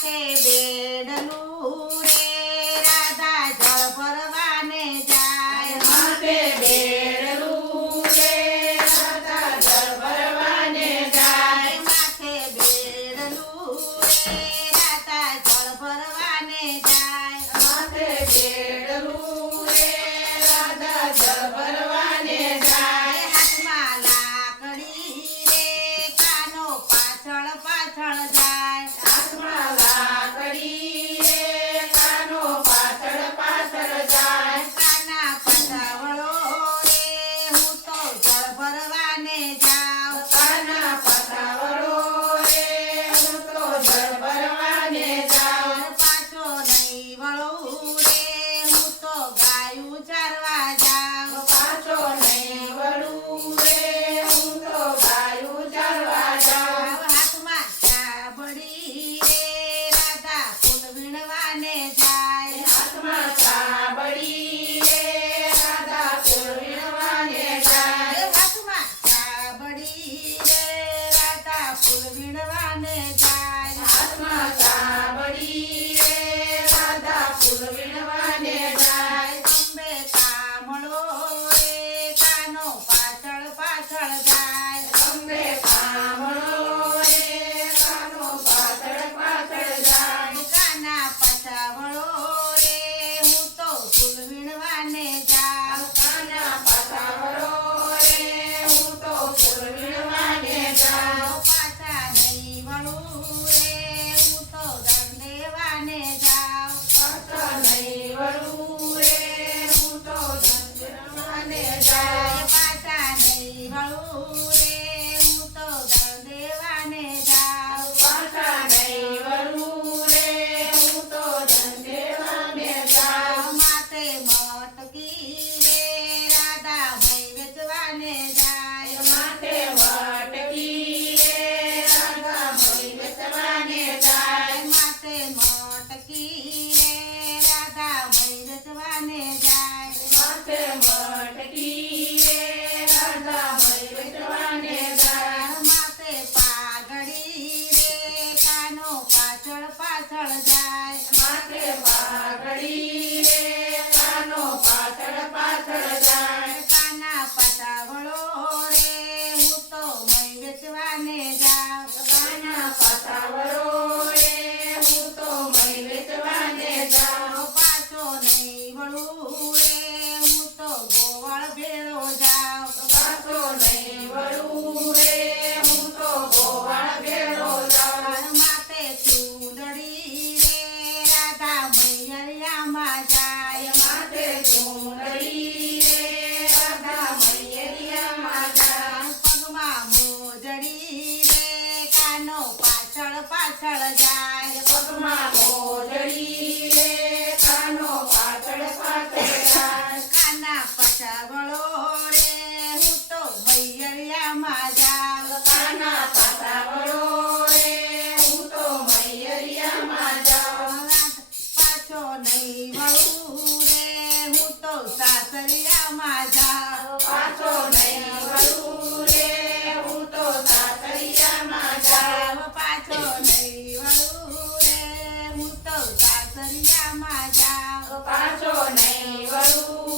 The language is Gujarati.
માટે બેડલું રે રાધા જાય. માટે બેડ જાય. હાથમાં સાબડી લે રાધા ફૂલવીણવાને જાય. હાથમાં સાબડી લે રાધા ફૂલવીણવાને જાય. હાથમાં સાબડી Jai જાય માત્ર પાઘડી જળ જાય પગમાં તો સાસરિયામાં જાઓ. પાછો નહીં વળું.